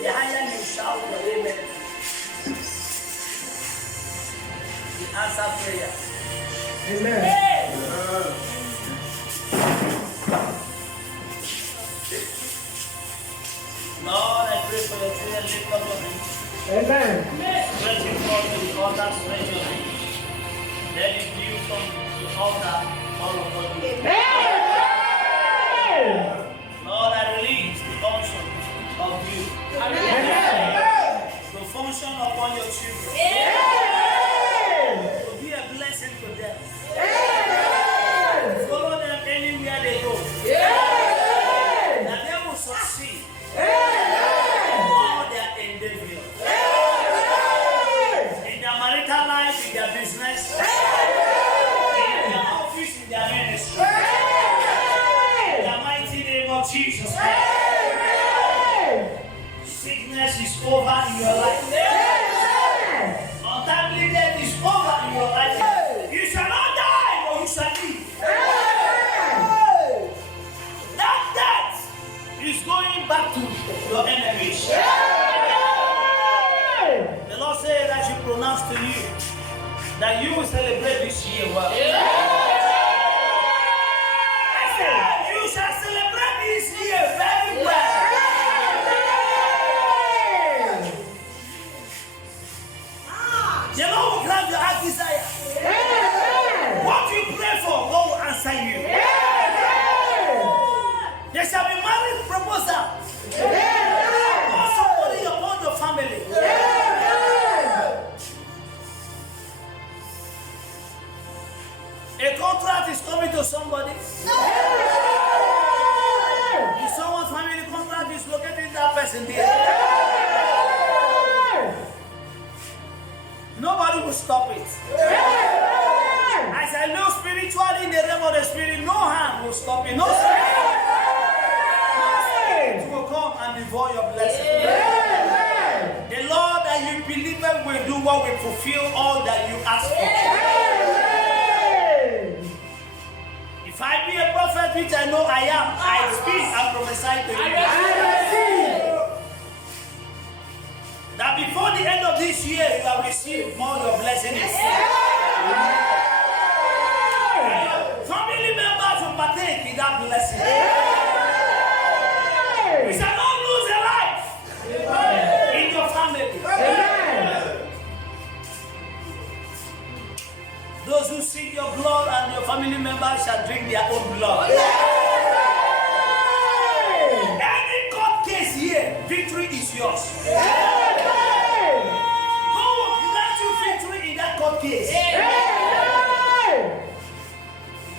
The higher you shout your amen, the answer prayer. Amen. Lord, I pray for your children, lift up your hands. Amen. Stretching forth to the altar, stretch your hands. Let it be from the altar all upon you. Amen. Lord, I release the unction of you. Amen. To function upon your children. Amen. To be a blessing to them. Amen. Follow them anywhere they go. Amen. That they will succeed. Amen. All their endeavors. In their marital life, in their business. In their office, in their ministry. In the mighty name of Jesus Christ. Sickness is over in your life. Untimely death is over in your life. You shall not die, or you shall live. That death is going back to your enemies. The Lord said I should pronounce to you that you will celebrate this year well. I said you shall celebrate this year very well. The Lord will grant your heart desire. What you pray for, God will answer you. There shall be marriage proposal. For somebody upon your family. A contract is coming to somebody. If someone's family contract is located that person there. Nobody will stop it. As I know spiritually in the realm of the spirit, no hand will stop it. No spirit will come and devour your blessing. The Lord that you believe in will do what will fulfill all that you ask for. If I be a prophet, which I know I am, I speak and prophesy to you. That before the end of this year, you have received all your blessings. Family members will partake in that blessing. We shall not lose a life in your family. Those who seek your blood and your family members shall drink their own blood. Any court case here, victory is yours. Case.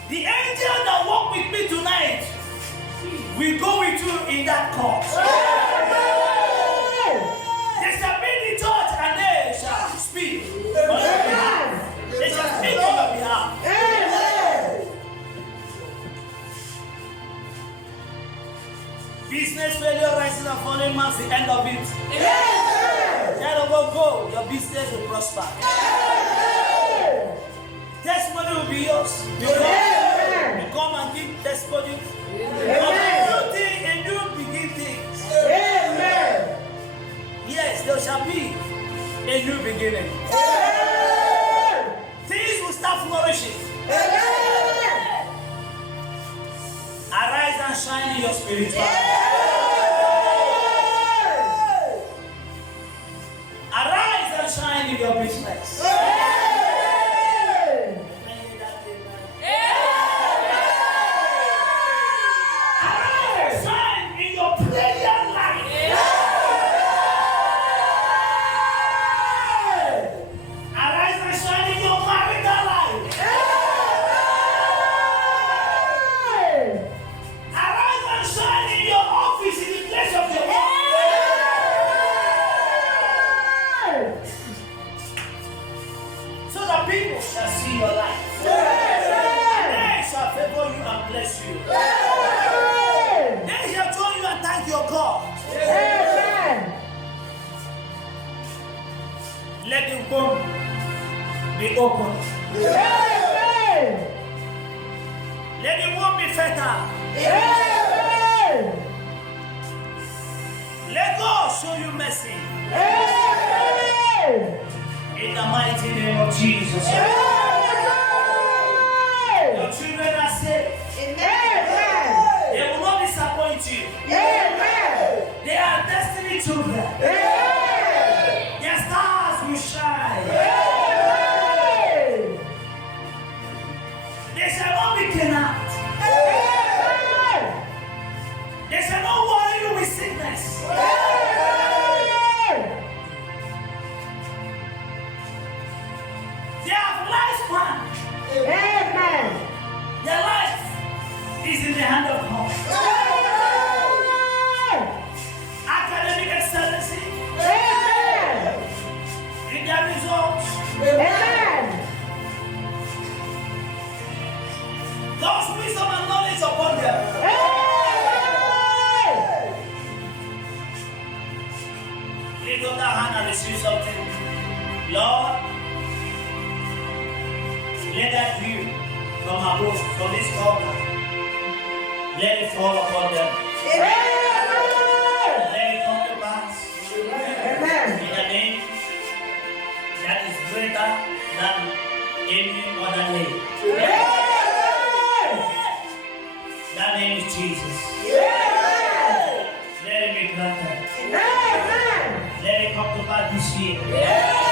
The angel that walked with me tonight will go with you in that court. They shall be the judge and they shall speak on your behalf. They shall speak on your behalf. Business failure, rising and falling marks the end of it. Child of God, go. Your business will prosper. Testimony will be yours. You come and give testimony. Of a new thing, a new begin things. Yes, there shall be a new beginning. Things will start flourishing. Arise and shine in your spiritual. Arise and shine in your business. Let the womb be open. Let the womb be fertile. Let God show you mercy. Amen. In the mighty name of Jesus. Amen. Your children are saved. Amen. They will not disappoint you. Amen. They are destiny children. Amen. Their stars will shine. Amen. They shall not be kidnapped. Amen. They shall not worry you with sickness. Amen. They have lifespan. Amen. Their life is in the hand of God. Amen. Academic excellency Amen. in their results. Amen. God's wisdom and knowledge upon them. Amen. Lift up that hand and receive something. Lord, let that view from above, from this altar, let it fall upon them. Amen. Let it come to pass. Amen. In the name that is greater than any other name. Amen. That name is Jesus. Amen. Let it be granted. Amen. Let it come to pass this year. Amen.